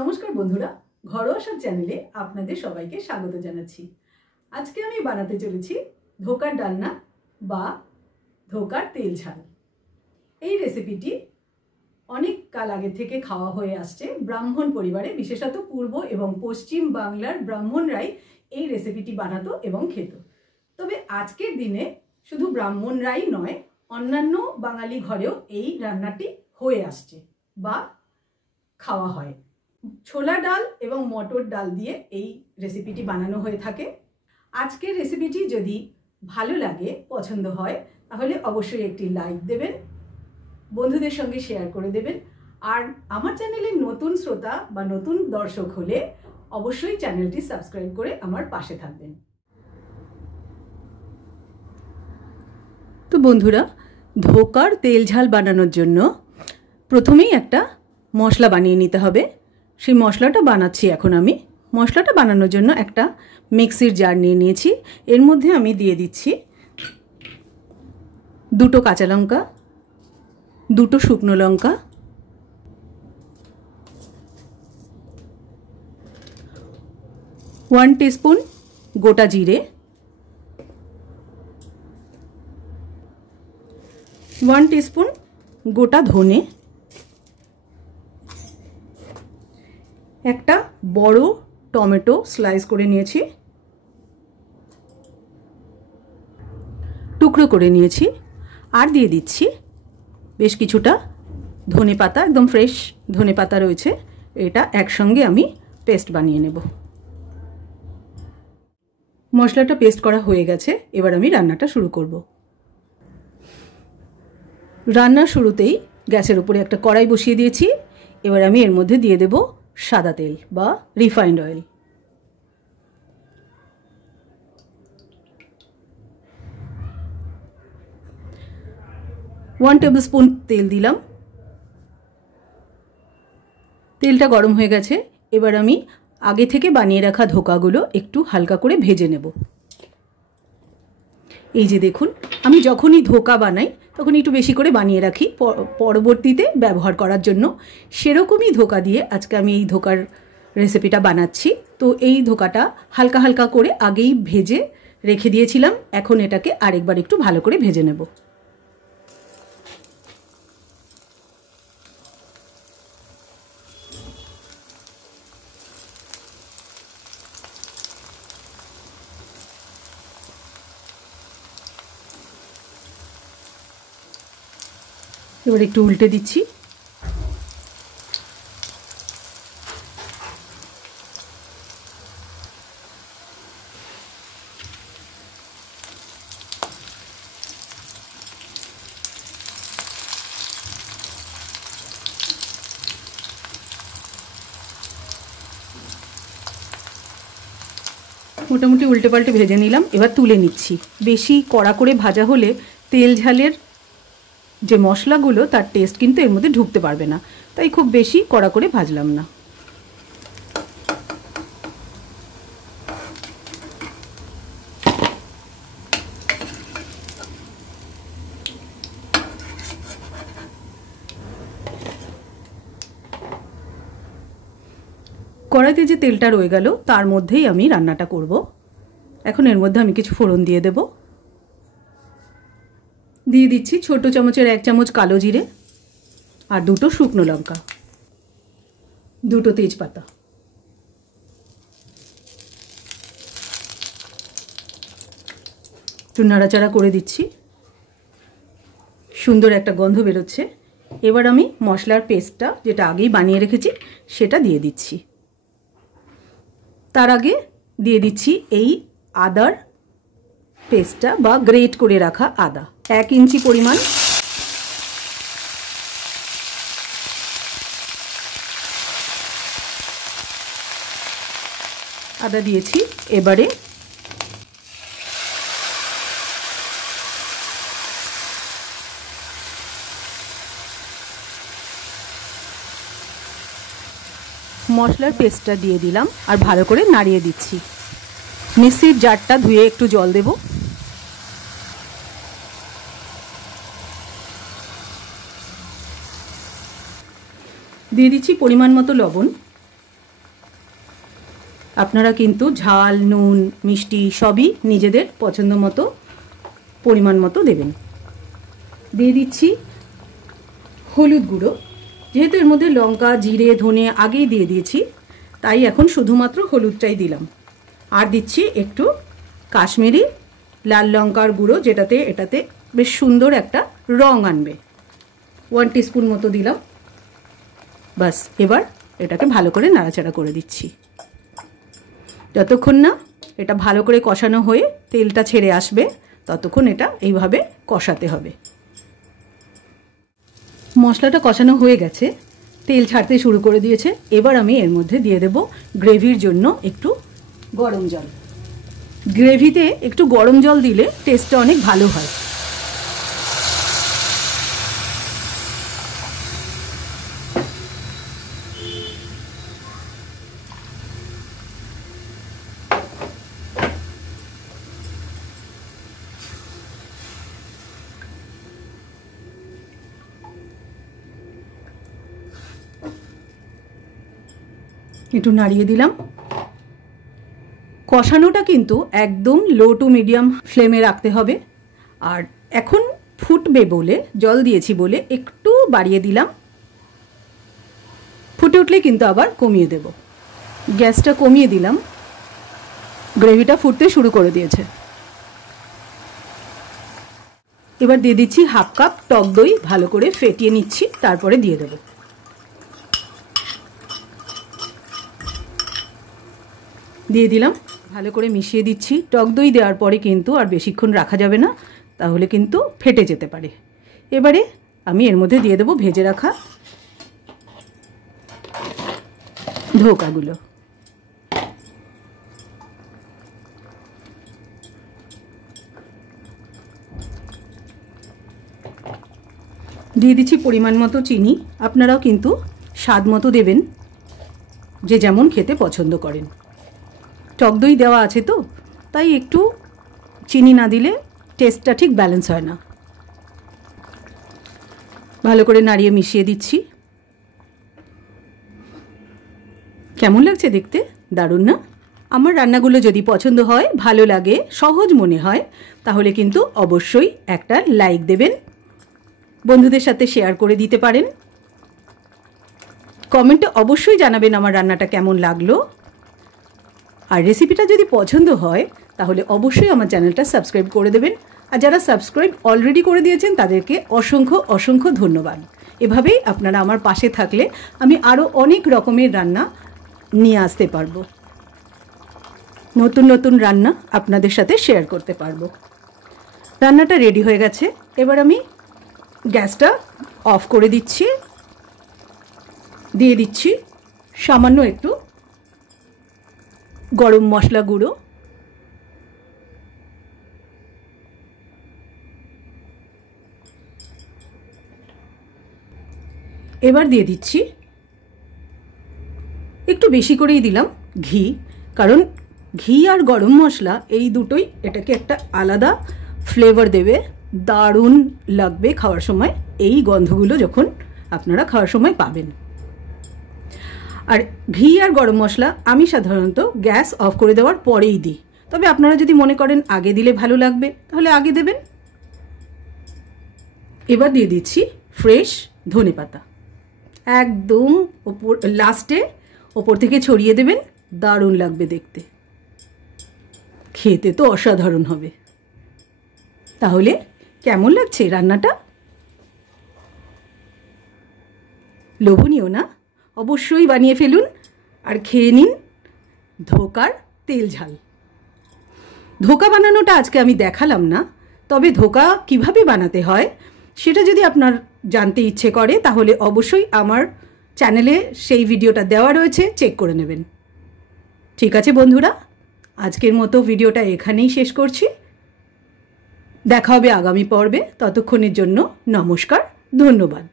নমস্কার বন্ধুরা, ঘরোয়া স্বাদ চ্যানেলে আপনাদের সবাইকে স্বাগত জানাচ্ছি। আজকে আমি বানাতে চলেছি ধোকার ডালনা বা ধোকার তেল ঝাল। এই রেসিপিটি অনেক কাল আগে থেকে খাওয়া হয়ে আসছে ব্রাহ্মণ পরিবারে, বিশেষত পূর্ব এবং পশ্চিম বাংলার ব্রাহ্মণরাই এই রেসিপিটি বানাতো এবং খেত। তবে আজকের দিনে শুধু ব্রাহ্মণরাই নয়, অন্যান্য বাঙালি ঘরেও এই রান্নাটি হয়ে আসছে বা খাওয়া হয়। ছোলা ডাল এবং মটর ডাল দিয়ে এই রেসিপিটি বানানো হয়ে থাকে। আজকের রেসিপিটি যদি ভালো লাগে, পছন্দ হয়, তাহলে অবশ্যই একটি লাইক দেবেন, বন্ধুদের সঙ্গে শেয়ার করে দেবেন। আর আমার চ্যানেলের নতুন শ্রোতা বা নতুন দর্শক হলে অবশ্যই চ্যানেলটি সাবস্ক্রাইব করে আমার পাশে থাকবেন। তো বন্ধুরা, ধোকার তেল ঝাল বানানোর জন্য প্রথমেই একটা মশলা বানিয়ে নিতে হবে। সেই মশলাটা বানাচ্ছি এখন আমি। মশলাটা বানানোর জন্য একটা মিক্সির জার নিয়ে নিয়েছি। এর মধ্যে আমি দিয়ে দিচ্ছি 2 কাঁচা লঙ্কা, 2 শুকনো লঙ্কা, 1 টিস্পুন গোটা জিরে, 1 টিস্পুন গোটা ধনে, একটা বড় টমেটো স্লাইস করে নিয়েছি, টুকরো করে নিয়েছি। আর দিয়ে দিচ্ছি বেশ কিছুটা ধনে পাতা, একদম ফ্রেশ ধনে পাতা রয়েছে। এটা একসঙ্গে আমি পেস্ট বানিয়ে নেব। মশলাটা পেস্ট করা হয়ে গেছে, এবার আমি রান্নাটা শুরু করব। রান্নার শুরুতেই গ্যাসের উপরে একটা কড়াই বসিয়ে দিয়েছি। এবার আমি এর মধ্যে দিয়ে দেব সাদা তেল বা refined oil. One table spoon তেল দিলাম। তেলটা গরম হয়ে গেছে। এবার আমি আগে থেকে বানিয়ে রাখা ধোকাগুলো একটু হালকা করে ভেজে নেব। এই যে দেখুন, আমি যখনই ধোকা বানাই তখন একটু বেশি করে বানিয়ে রাখি পরবর্তীতে ব্যবহার করার জন্য। সেরকমই ধোকা দিয়ে আজকে আমি এই ধোকার রেসিপিটা বানাচ্ছি। তো এই ধোকাটা হালকা হালকা করে আগেই ভেজে রেখে দিয়েছিলাম। এখন এটাকে আরেকবার একটু ভালো করে ভেজে নেব। এবার একটু উল্টে দিচ্ছি। মোটামুটি উল্টে পাল্টে ভেজে নিলাম। এবার তুলে নিচ্ছি। বেশি কড়া করে ভাজা হলে তেল ঝালের যে মশলাগুলো তার টেস্ট কিন্তু এর মধ্যে ঢুকতে পারবে না, তাই খুব বেশি কড়া করে ভাজলাম না। কড়াইতে যে তেলটা রয়ে গেল তার মধ্যেই আমি রান্নাটা করব। এখন এর মধ্যে আমি কিছু ফোড়ন দিয়ে দেব। দিয়ে দিচ্ছি ছোট চামচের 1 চামচ কালো জিরে আর 2 শুকনো লঙ্কা, 2 তেজপাতা। একটু নাড়াচাড়া করে দিচ্ছি। সুন্দর একটা গন্ধ বেরোচ্ছে। এবার আমি মশলার পেস্টটা যেটা আগেই বানিয়ে রেখেছি সেটা দিয়ে দিচ্ছি। তার আগে দিয়ে দিচ্ছি এই আদার পেস্টটা বা গ্রেট করে রাখা আদা, 1 ইঞ্চি পরিমাণ। আদা দিয়েছি। এবারে মশলার পেস্টটা দিয়ে দিলাম আর ভালো করে নাড়িয়ে দিচ্ছি। মিক্সির জারটা ধুয়ে একটু জল দেব। দিয়ে দিচ্ছি পরিমাণ মতো লবণ। আপনারা কিন্তু ঝাল, নুন, মিষ্টি সবই নিজেদের পছন্দ মতো পরিমাণ মতো দেবেন। দিয়ে দিচ্ছি হলুদ গুঁড়ো। যেহেতু এর মধ্যে লঙ্কা, জিরে, ধনে আগেই দিয়ে দিয়েছি, তাই এখন শুধুমাত্র হলুদটাই দিলাম। আর দিচ্ছি একটু কাশ্মীরি লাল লঙ্কার গুঁড়ো, এটাতে বেশ সুন্দর একটা রং আনবে। 1 টিস্পুন মতো দিলাম। বাস, এবার এটাকে ভালো করে নাড়াচাড়া করে দিচ্ছি। যতক্ষণ না এটা ভালো করে কষানো হয়ে তেলটা ছেড়ে আসবে ততক্ষণ এটা এইভাবে কষাতে হবে। মশলাটা কষানো হয়ে গেছে, তেল ছাড়তে শুরু করে দিয়েছে। এবার আমি এর মধ্যে দিয়ে দেব গ্রেভির জন্য একটু গরম জল। গ্রেভিতে একটু গরম জল দিলে টেস্টটা অনেক ভালো হয়। একটু নাড়িয়ে দিলাম। কষানোটা কিন্তু একদম লো টু মিডিয়াম ফ্লেমে রাখতে হবে। আর এখন ফুটবে বলে, জল দিয়েছি বলে একটু বাড়িয়ে দিলাম। ফুটে উঠলে কিন্তু আবার কমিয়ে দেব। গ্যাসটা কমিয়ে দিলাম। গ্রেভিটা ফুটতে শুরু করে দিয়েছে। এবার দিয়ে দিচ্ছি 1/2 কাপ টক দই। ভালো করে ফেটিয়ে নিচ্ছি, তারপরে দিয়ে দেব। দিয়ে দিলাম, ভালো করে মিশিয়ে দিচ্ছি। টক দই দেওয়ার পরে কিন্তু আর বেশিক্ষণ রাখা যাবে না, তাহলে কিন্তু ফেটে যেতে পারে। এবারে আমি এর মধ্যে দিয়ে দেবো ভেজে রাখা ধোকাগুলো। দিয়ে দিচ্ছি পরিমাণ মতো চিনি। আপনারাও কিন্তু স্বাদ মতো দেবেন, যে যেমন খেতে পছন্দ করেন। টক দই দেওয়া আছে তো, তাই একটু চিনি না দিলে টেস্টটা ঠিক ব্যালেন্স হয় না। ভালো করে নাড়িয়ে মিশিয়ে দিচ্ছি। কেমন লাগছে দেখতে? দারুণ না? আমার রান্নাগুলো যদি পছন্দ হয়, ভালো লাগে, সহজ মনে হয়, তাহলে কিন্তু অবশ্যই একটা লাইক দেবেন। বন্ধুদের সাথে শেয়ার করে দিতে পারেন। কমেন্টে অবশ্যই জানাবেন আমার রান্নাটা কেমন লাগলো। আর রেসিপিটা যদি পছন্দ হয় তাহলে অবশ্যই আমার চ্যানেলটা সাবস্ক্রাইব করে দেবেন। আর যারা সাবস্ক্রাইব অলরেডি করে দিয়েছেন তাদেরকে অসংখ্য অসংখ্য ধন্যবাদ। এভাবেই আপনারা আমার পাশে থাকলে আমি আরও অনেক রকমের রান্না নিয়ে আসতে পারবো। নতুন নতুন রান্না আপনাদের সাথে শেয়ার করতে পারবো। রান্নাটা রেডি হয়ে গেছে। এবার আমি গ্যাসটা অফ করে দিচ্ছি। দিয়ে দিচ্ছি সামান্য একটু গরম মশলা গুঁড়ো। এবার দিয়ে দিচ্ছি, একটু বেশি করেই দিলাম, ঘি। কারণ ঘি আর গরম মশলা এই দুটোই এটাকে একটা আলাদা ফ্লেভার দেবে। দারুণ লাগবে খাওয়ার সময় এই গন্ধগুলো যখন আপনারা খাওয়ার সময় পাবেন। আর ঘি আর গরম মশলা আমি সাধারণত গ্যাস অফ করে দেওয়ার পরেই দিই। তবে আপনারা যদি মনে করেন আগে দিলে ভালো লাগবে তাহলে আগে দেবেন। এবার দিয়ে দিচ্ছি ফ্রেশ ধনেপাতা। একদম ওপর লাস্টে ওপর থেকে ছড়িয়ে দেবেন। দারুণ লাগবে দেখতে, খেতে তো অসাধারণ হবে। তাহলে কেমন লাগছে রান্নাটা? লোভনীয় না? অবশ্যই বানিয়ে ফেলুন আর খেয়ে নিন ধোকার তেল ঝাল। ধোকা বানানোটা আজকে আমি দেখালাম না, তবে ধোকা কিভাবে বানাতে হয় সেটা যদি আপনার জানতে ইচ্ছে করে তাহলে অবশ্যই আমার চ্যানেলে সেই ভিডিওটা দেওয়া রয়েছে, চেক করে নেবেন। ঠিক আছে বন্ধুরা, আজকের মতো ভিডিওটা এখানেই শেষ করছি। দেখা হবে আগামী পর্বে। ততক্ষণের জন্য নমস্কার, ধন্যবাদ।